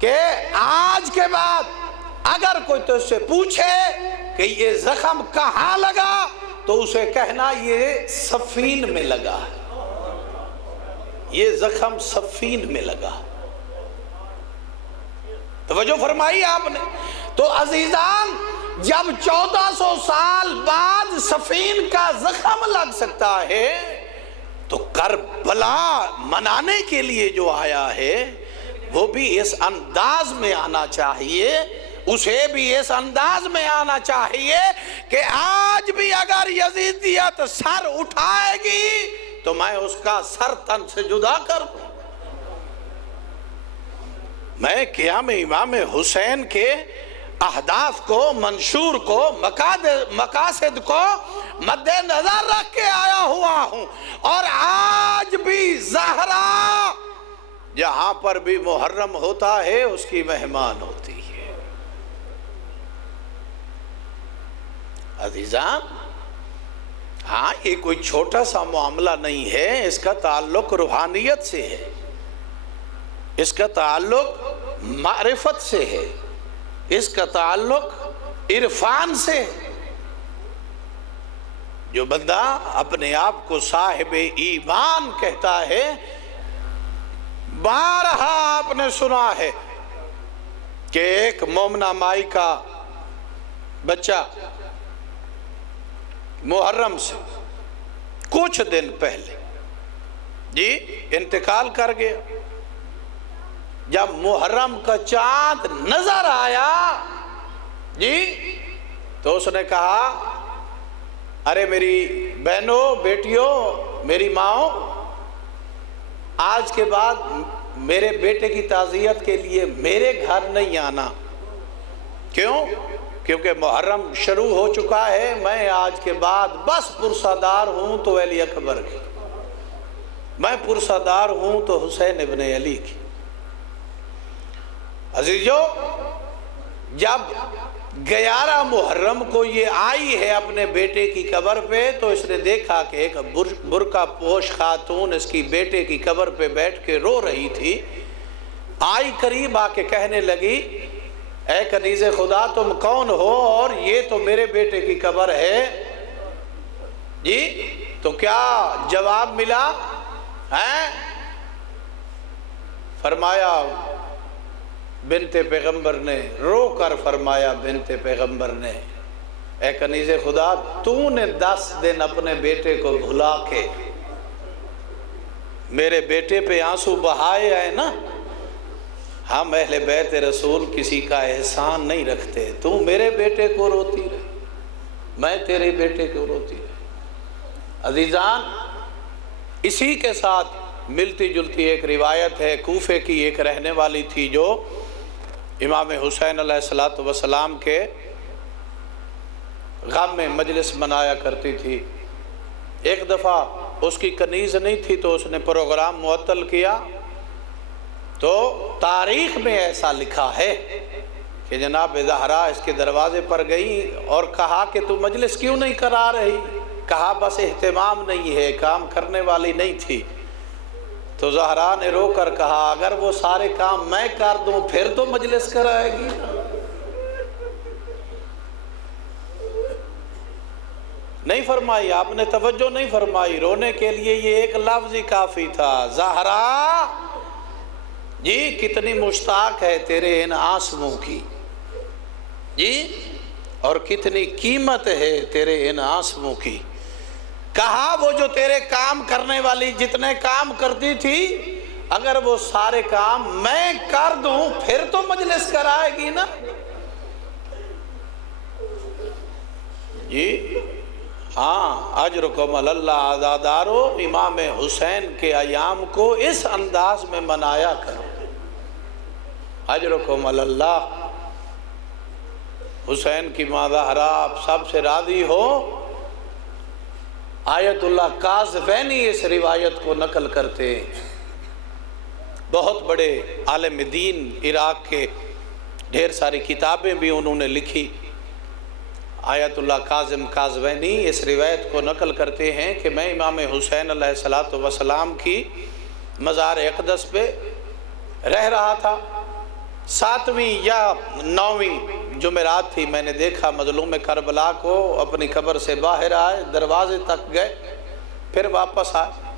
کہ آج کے بعد اگر کوئی تجھ سے پوچھے کہ یہ زخم کہاں لگا تو اسے کہنا یہ صفین میں لگا ہے, یہ زخم صفین میں لگا. توجہ فرمائی آپ نے. تو عزیزان جب 1400 سال بعد صفین کا زخم لگ سکتا ہے تو کربلا منانے کے لیے جو آیا ہے وہ بھی اس انداز میں آنا چاہیے, اسے بھی اس انداز میں آنا چاہیے کہ آج بھی اگر یزیدیت سر اٹھائے گی تو میں اس کا سر تن سے جدا کر دوں. میں قیام امام حسین کے اہداف کو, منشور کو, مقاصد کو مد نظر رکھ کے آیا ہوا ہوں, اور آج بھی زہرا جہاں پر بھی محرم ہوتا ہے اس کی مہمان ہوتی ہے. عزیزان ہاں یہ کوئی چھوٹا سا معاملہ نہیں ہے, اس کا تعلق روحانیت سے ہے, اس کا تعلق معرفت سے ہے, اس کا تعلق عرفان سے. جو بندہ اپنے آپ کو صاحب ایمان کہتا ہے، بارہا آپ نے سنا ہے کہ ایک مومنہ مائی کا بچہ محرم سے کچھ دن پہلے جی انتقال کر گیا۔ جب محرم کا چاند نظر آیا جی تو اس نے کہا، ارے میری بہنوں، بیٹیوں، میری ماں، آج کے بعد میرے بیٹے کی تعزیت کے لیے میرے گھر نہیں آنا۔ کیوں؟ کیونکہ محرم شروع ہو چکا ہے، میں آج کے بعد بس پرسادار ہوں تو علی اکبر کی، میں پرسادار ہوں تو حسین ابن علی کی۔ عزیزو، جب 11 محرم کو یہ آئی ہے اپنے بیٹے کی قبر پہ تو اس نے دیکھا کہ ایک برقع پوش خاتون اس کی بیٹے کی قبر پہ بیٹھ کے رو رہی تھی۔ آئی قریب آ کے کہنے لگی، اے کنیز خدا تم کون ہو اور یہ تو میرے بیٹے کی قبر ہے جی؟ تو کیا جواب ملا ہے؟ فرمایا بنت پیغمبر نے، رو کر فرمایا بنت پیغمبر نے، اے کنیز خدا تو نے 10 دن اپنے بیٹے کو بھلا کے میرے بیٹے پہ آنسو بہائے ہیں نا۔ ہم اہل بیت رسول کسی کا احسان نہیں رکھتے، تو میرے بیٹے کو روتی رہے، میں تیرے بیٹے کو روتی رہے۔ عزیزان، اسی کے ساتھ ملتی جلتی ایک روایت ہے، کوفے کی ایک رہنے والی تھی جو امام حسین علیہ السلام کے غم میں مجلس منایا کرتی تھی۔ ایک دفعہ اس کی کنیز نہیں تھی تو اس نے پروگرام معطل کیا، تو تاریخ میں ایسا لکھا ہے کہ جناب زہرا اس کے دروازے پر گئی اور کہا کہ تو مجلس کیوں نہیں کرا رہی؟ کہا بس اہتمام نہیں ہے، کام کرنے والی نہیں تھی۔ تو زہرا نے رو کر کہا، اگر وہ سارے کام میں کر دوں پھر تو مجلس کرائے گی۔ نہیں فرمائی، آپ نے توجہ نہیں فرمائی، رونے کے لیے یہ ایک لفظ ہی کافی تھا، زہرا جی کتنی مشتاق ہے تیرے ان آنسوؤں کی جی، اور کتنی قیمت ہے تیرے ان آنسوؤں کی۔ کہا وہ جو تیرے کام کرنے والی جتنے کام کرتی تھی، اگر وہ سارے کام میں کر دوں پھر تو مجلس کرائے گی نا جی۔ ہاں، اجرکم اللہ عزادارو، امام حسین کے ایام کو اس انداز میں منایا کرو، اجرکم اللہ۔ حسین کی ماں زہرا آپ سب سے راضی ہو، آیت اللہ قازوینی اس روایت کو نقل کرتے ہیں، بہت بڑے عالم دین عراق کے، ڈھیر ساری کتابیں بھی انہوں نے لکھی۔ آیت اللہ کاظم قازوینی اس روایت کو نقل کرتے ہیں کہ میں امام حسین علیہ السلام کی مزار اقدس پہ رہ رہا تھا، 7ویں یا 9ویں جمعرات تھی، میں نے دیکھا مظلوم کربلا کو اپنی قبر سے باہر آئے، دروازے تک گئے، پھر واپس آئے۔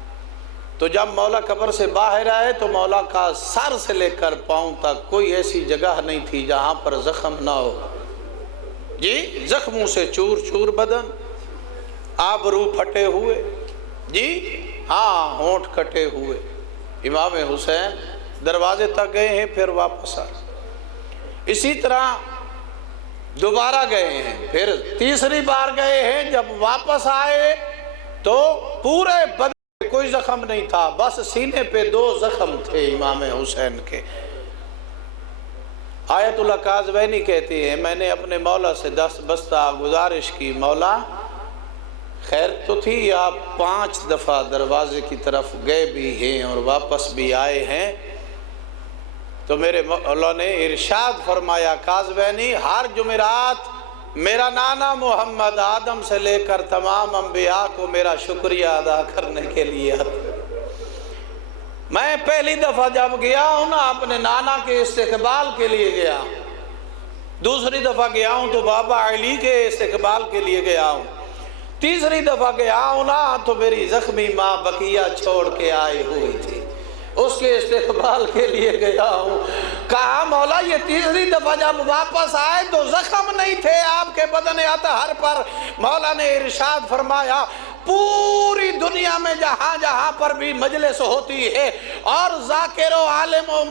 تو جب مولا قبر سے باہر آئے تو مولا کا سر سے لے کر پاؤں تک کوئی ایسی جگہ نہیں تھی جہاں پر زخم نہ ہو جی، زخموں سے چور چور بدن، آبرو پھٹے ہوئے جی، ہاں ہونٹ کٹے ہوئے۔ امام حسین دروازے تک گئے ہیں، پھر واپس آئے، اسی طرح دوبارہ گئے ہیں، پھر تیسری بار گئے ہیں، جب واپس آئے تو پورے بدن میں کوئی زخم نہیں تھا، بس سینے پہ 2 زخم تھے امام حسین کے۔ آیت اللہ قازوینی کہتی ہے، میں نے اپنے مولا سے دست بستہ گزارش کی، مولا خیر تو تھی، آپ 5 دفعہ دروازے کی طرف گئے بھی ہیں اور واپس بھی آئے ہیں، تو میرے مولا نے ارشاد فرمایا، قازوینی ہر جمعرات میرا نانا محمد آدم سے لے کر تمام انبیاء کو میرا شکریہ ادا کرنے کے لیے میں پہلی دفعہ جب گیا ہوں نا اپنے نانا کے استقبال کے لیے گیا، دوسری دفعہ گیا ہوں تو بابا علی کے استقبال کے لیے گیا ہوں، تیسری دفعہ گیا ہوں نا تو میری زخمی ماں بقیہ چھوڑ کے آئی ہوئی تھی، اس کے استقبال کے لیے گیا ہوں۔ کہا مولا یہ تیسری دفعہ جب واپس آئے تو زخم نہیں تھے آپ کے بدن اطہر پر۔ مولا نے ارشاد فرمایا پوری دنیا میں جہاں جہاں پر بھی مجلس ہوتی ہے اور ذاکر و عالم و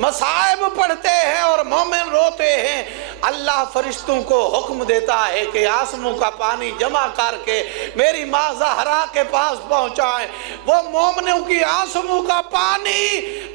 مصائب پڑھتے ہیں اور مومن روتے ہیں، اللہ فرشتوں کو حکم دیتا ہے کہ آنسوں کا پانی جمع کر کے میری ماں زہرا کے پاس پہنچائیں۔ وہ مومنوں کی آنسوں کا پانی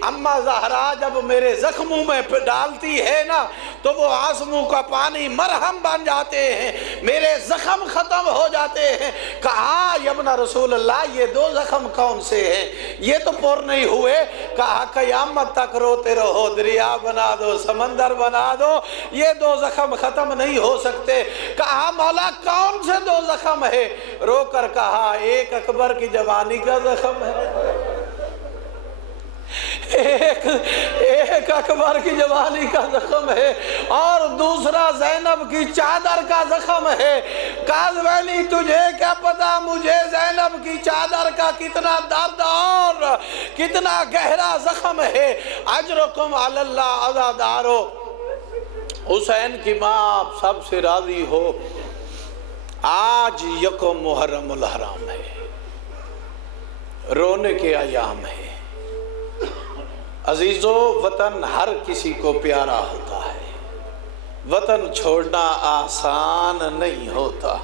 اماں زہرا جب میرے زخموں میں ڈالتی ہے نا تو وہ آنسوں کا پانی مرہم بن جاتے ہیں، میرے زخم ختم ہو جاتے ہیں۔ کہا ابن رسول اللہ یہ دو زخم کون سے ہیں؟ یہ تو پر نہیں ہوئے۔ کہا قیامت تک روتے رہو، دریا بنا دو، سمندر بنا دو، یہ دو زخم ختم نہیں ہو سکتے۔ کہا مولا کون سے دو زخم ہے؟ رو کر کہا ایک اکبر کی جوانی کا زخم ہے، ایک اکبر کی جوانی کا زخم ہے، اور دوسرا زینب کی چادر کا زخم ہے۔ کاظمینی تجھے کیا پتا مجھے زینب کی چادر کا کتنا درد اور کتنا گہرا زخم ہے۔ اجرکم علی اللہ عزادارو، حسین کی ماں آپ سب سے راضی ہو، آج یکم محرم الحرام ہے، رونے کے ایام ہے۔ عزیزو وطن ہر کسی کو پیارا ہوتا ہے، وطن چھوڑنا آسان نہیں ہوتا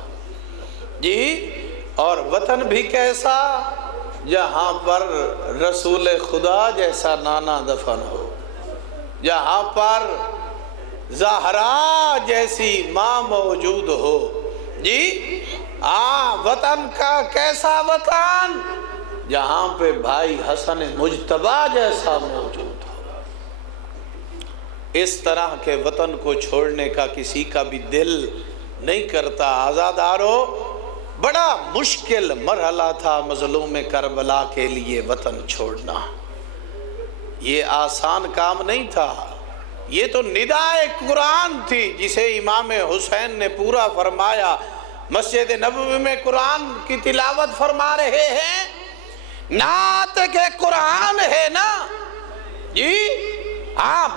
جی، اور وطن بھی کیسا جہاں پر رسول خدا جیسا نانا دفن ہو، جہاں پر زہرا جیسی ماں موجود ہو جی۔ وطن کا کیسا وطن جہاں پہ بھائی حسن مجتبی جیسا موجود ہو۔ اس طرح کے وطن کو چھوڑنے کا کسی کا بھی دل نہیں کرتا۔ آزادارو بڑا مشکل مرحلہ تھا مظلوم کربلا کے لیے وطن چھوڑنا، یہ آسان کام نہیں تھا۔ یہ تو ندائے قرآن تھی جسے امام حسین نے پورا فرمایا۔ مسجد نبوی میں قرآن کی تلاوت فرما رہے ہیں، نعت کے قرآن ہے نا جی،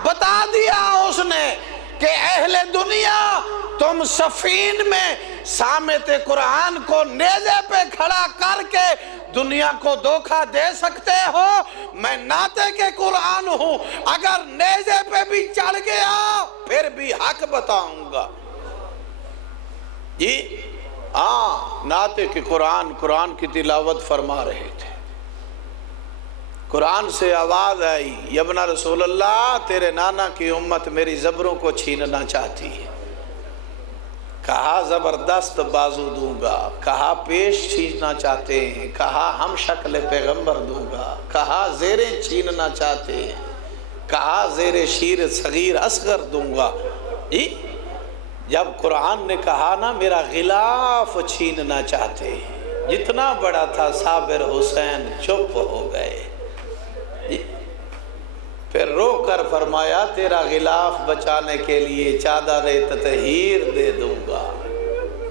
بتا دیا اس نے کہ اہل دنیا تم سفین میں سامت قرآن کو نیزے پہ کھڑا کر کے دنیا کو دھوکہ دے سکتے ہو، میں نعت کے قرآن ہوں، اگر نیزے پہ بھی چڑھ گیا پھر بھی حق بتاؤں گا جی۔ نعت کے قرآن کی تلاوت فرما رہے تھے، قرآن سے آواز آئی ابن رسول اللہ تیرے نانا کی امت میری زبروں کو چھیننا چاہتی ہے۔ کہا زبردست بازو دوں گا، کہا پیش چھیننا چاہتے ہیں، کہا ہم شکل پیغمبر دوں گا، کہا زیریں چھیننا چاہتے ہیں، کہا زیر شیر صغیر اصغر دوں گا جی۔ جب قرآن نے کہا نا میرا غلاف چھیننا چاہتے ہیں، جتنا بڑا تھا صابر حسین چپ ہو گئے جی۔ پھر رو کر فرمایا تیرا غلاف بچانے کے لیے چادر تطہیر دے دوں گا،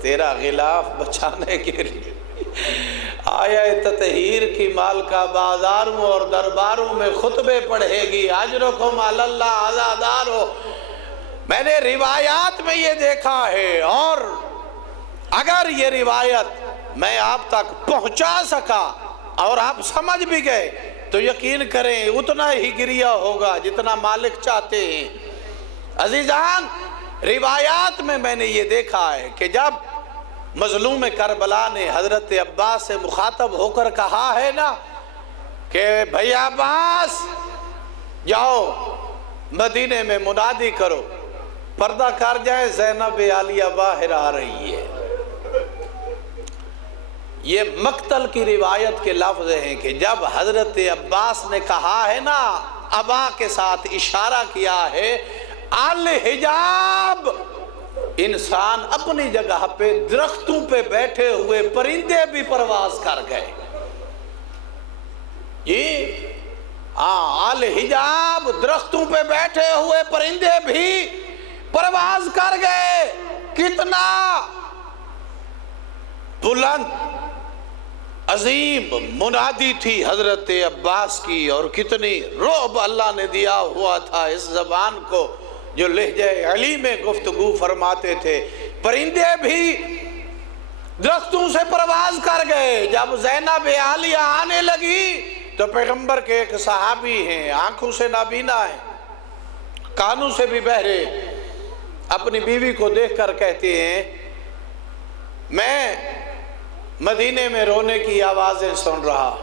تیرا غلاف بچانے کے لیے آیا تطہیر کی مالکہ بازاروں اور درباروں میں خطبے پڑھے گی۔ اجرکم علی اللہ عزادارو، میں نے روایات میں یہ دیکھا ہے، اور اگر یہ روایت میں آپ تک پہنچا سکا اور آپ سمجھ بھی گئے تو یقین کریں اتنا ہی گریہ ہوگا جتنا مالک چاہتے ہیں۔ عزیزان روایات میں نے یہ دیکھا ہے کہ جب مظلوم کربلا نے حضرت عباس سے مخاطب ہو کر کہا ہے نا کہ بھئی عباس جاؤ مدینے میں منادی کرو، پردہ کر جائے زینب عالیہ باہر آ رہی ہے، یہ مقتل کی روایت کے لفظ ہیں کہ جب حضرت عباس نے کہا ہے نا، ابا کے ساتھ اشارہ کیا ہے، الحجاب، انسان اپنی جگہ پہ درختوں پہ بیٹھے ہوئے پرندے بھی پرواز کر گئے جی۔ الحجاب، درختوں پہ بیٹھے ہوئے پرندے بھی پرواز کر گئے۔ کتنا بلند عظیم منادی تھی حضرت عباس کی، اور کتنی رعب اللہ نے دیا ہوا تھا اس زبان کو جو لہجہ علی میں گفتگو فرماتے تھے۔ پرندے بھی درختوں سے پرواز کر گئے۔ جب زینب عالیہ آنے لگی تو پیغمبر کے ایک صحابی ہیں، آنکھوں سے نابینا ہیں، کانوں سے بھی بہرے، اپنی بیوی کو دیکھ کر کہتے ہیں میں مدینے میں رونے کی آوازیں سن رہا۔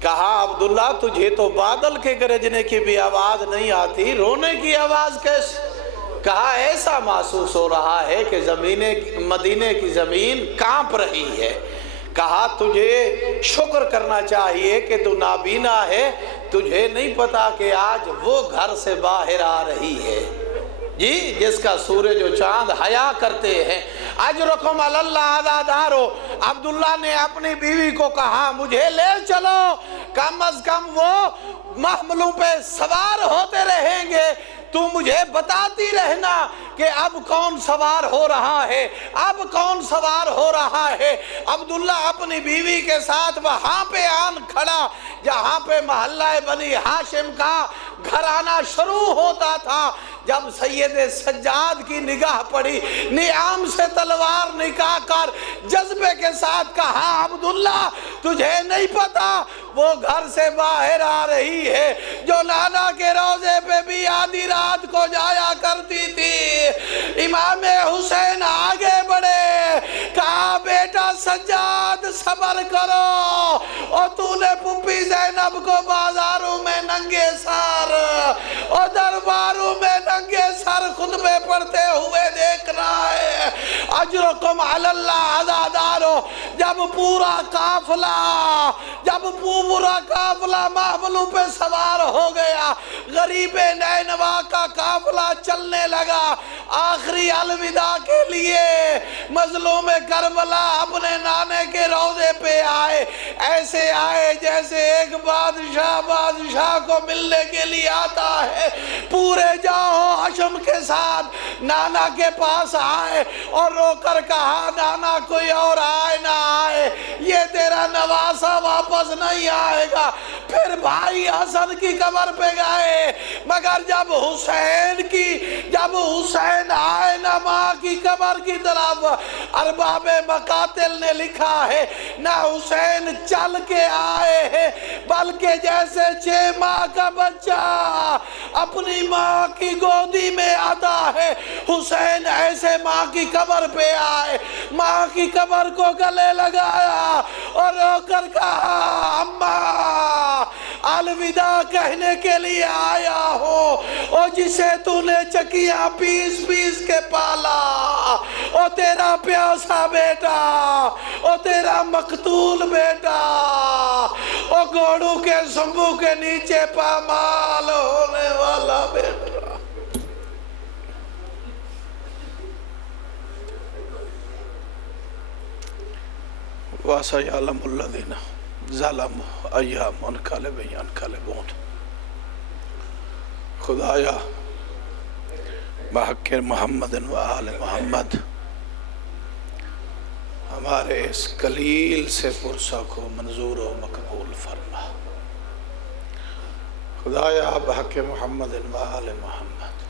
کہا عبداللہ تجھے تو بادل کے گرجنے کی بھی آواز نہیں آتی، رونے کی آواز کیسے؟ کہا ایسا محسوس ہو رہا ہے کہ مدینے کی زمین کانپ رہی ہے۔ کہا تجھے شکر کرنا چاہیے کہ تو نابینا ہے، تجھے نہیں پتا کہ آج وہ گھر سے باہر آ رہی ہے، جی جس کا سورج و چاند حیا کرتے ہیں۔ اجرکم علی اللہ عزادارو، عبداللہ نے اپنی بیوی کو کہا مجھے لے چلو، کم از کم وہ محملوں پہ سوار ہوتے رہیں گے، تو مجھے بتاتی رہنا کہ اب کون سوار ہو رہا ہے، اب کون سوار ہو رہا ہے۔ عبداللہ اپنی بیوی کے ساتھ وہاں پہ آن کھڑا جہاں پہ محلہ بنی ہاشم کا گھرانہ شروع ہوتا تھا۔ جب سید سجاد کی نگاہ پڑی، نیام سے تلوار نکال کر جذبے کے ساتھ کہا عبداللہ تجھے نہیں پتا وہ گھر سے باہر آ رہی ہے جو نانا کے روضے پہ بھی آدھی رات کو جایا کرتی تھی۔ امام حسین آگے بڑھے، کہا بیٹا سجاد صبر کرو، اور تو نے پھپھی زینب کو بازاروں میں ننگے سر اور درباروں میں ننگے سر خطبے پڑھتے ہوئے دیکھنا ہے۔ اجرکم علی اللہ عزادارو، جب پورا قافلہ محملوں پہ سوار ہو گیا، غریب نینوا کا قافلہ چلنے لگا، آخری الوداع کے لیے مظلوم کربلا اپنے نانے کے روضے پہ آئے، ایسے آئے جیسے ایک بادشاہ کو ملنے کے لیے آتا ہے۔ پورے جاؤ حشم کے ساتھ نانا کے پاس آئے اور رو کر کہا نانا کوئی اور آئے نہ آئے یہ تیرا نواسہ واپس نہیں آئے گا۔ پھر بھائی حسن کی قبر پہ گئے، مگر جب حسین آئے نہ ماں کی قبر کی طرف، ارباب مقاتل نے لکھا ہے نہ حسین چل کے آئے ہیں بلکہ جیسے 6 ماہ کا بچہ اپنی ماں کی گودی میں آتا ہے، حسین ایسے ماں کی قبر پہ آئے، ماں کی قبر کو گلے لگایا اور رو کر کہا اماں الوداع کہنے کے لیے آیا ہو، اور جسے تو نے چکیاں پیس کے پالا، اور تیرا پیاسا بیٹا، اور تیرا مقتول بیٹا، اور گھوڑوں کے سنبو کے نیچے پامال ہونے والا بیٹا۔ وَسَيَعْلَمُ الَّذِينَ ظَلَمُوا أَيَّ مُنْقَلِبٍ يَنْقَلِبُونَ۔ خدایا بحق محمد و آل محمد ہمارے اس قلیل سے پرسہ کو منظور و مقبول فرما۔ خدایا بحق محمد و آل محمد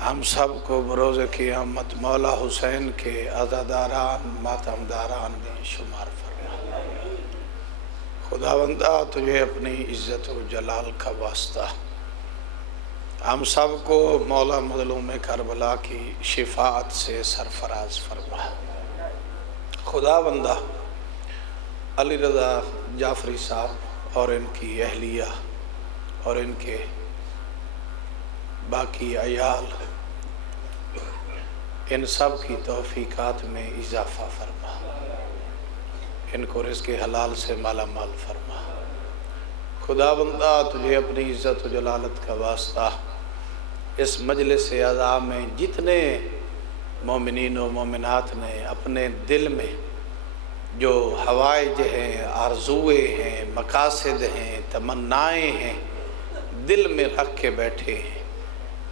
ہم سب کو بروز قیامت مولا حسین کے عزاداران ماتمداران میں شمار فرما۔ خداوندہ تجھے اپنی عزت و جلال کا واسطہ ہم سب کو مولا مظلوم کربلا کی شفاعت سے سرفراز فرما۔ خداوندہ علی رضا جعفری صاحب اور ان کی اہلیہ اور ان کے باقی عیال ان سب کی توفیقات میں اضافہ فرما، ان کو رزق حلال سے مالا مال فرما۔ خداوندہ تجھے اپنی عزت و جلالت کا واسطہ اس مجلس اعزاء میں جتنے مومنین و مومنات نے اپنے دل میں جو حوائج ہیں، آرزوئے ہیں، مقاصد ہیں، تمنائیں ہیں، دل میں رکھ کے بیٹھے ہیں،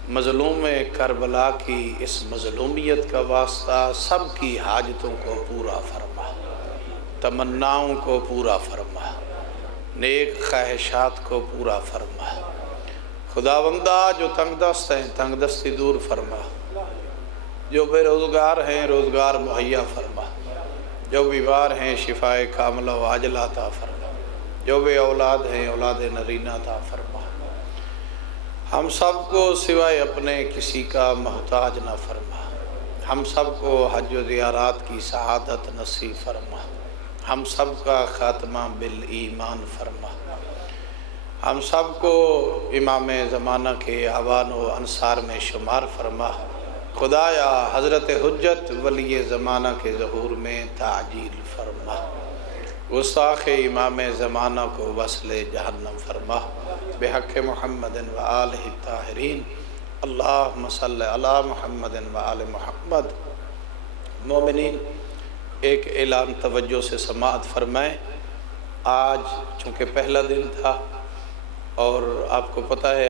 مظلوم کربلا کی اس مظلومیت کا واسطہ سب کی حاجتوں کو پورا فرما، تمناؤں کو پورا فرما، نیک خواہشات کو پورا فرما۔ خداوندہ جو تنگ دست ہیں تنگ دستی دور فرما، جو بے روزگار ہیں روزگار مہیا فرما، جو بیمار ہیں شفائے کاملہ و عاجلہ عطا فرما، جو بے اولاد ہیں اولاد نرینہ عطا فرما۔ ہم سب کو سوائے اپنے کسی کا محتاج نہ فرما، ہم سب کو حج و زیارات کی سعادت نصیب فرما، ہم سب کا خاتمہ بالایمان فرما، ہم سب کو امام زمانہ کے اعوان و انصار میں شمار فرما۔ خدایا حضرت حجت ولی زمانہ کے ظہور میں تعجیل فرما، گستاخ امام زمانہ کو وصل جہنم فرما، بحق محمد و آلہ الطاہرین، اللہم صلی علی محمد و آل محمد۔ مومنین، ایک اعلان توجہ سے سماعت فرمائیں۔ آج چونکہ پہلا دن تھا اور آپ کو پتہ ہے